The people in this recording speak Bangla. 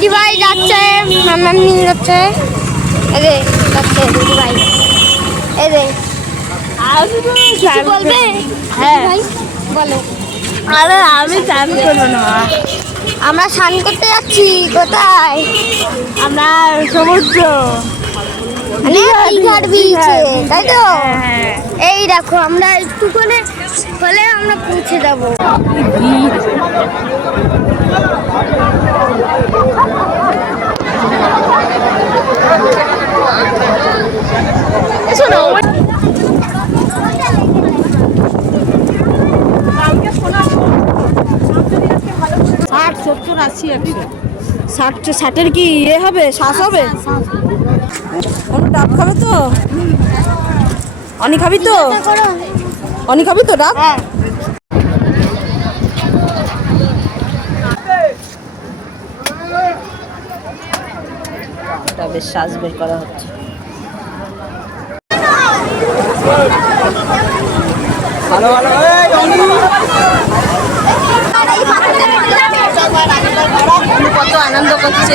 দিদি ভাই যাচ্ছে, মাম্মি যাচ্ছে, এরে যাচ্ছে দিদি ভাই, এরে কিছু বলবে? হ্যাঁ ভাই বলো। আরে আমি চান করবো না, আমরা স্নান করতে যাচ্ছি। কোথায়? আমরা সমুদ্র মানে দীঘার বিচে, তাই তো? হ্যাঁ। এই দেখো আমরা একটুখানি হলে আমরা পৌঁছে যাবো। ষাট সত্তর আশি 60 কি ইয়ে হবে, শ্বাস হবে? অনু ডাব খাবে তো? অনি খাবি তো? অনি খাবি তো ডাব? হ্যাঁ বেশ শ্বাস বের করা হচ্ছে। ভালো ভালো কত আনন্দ করছে।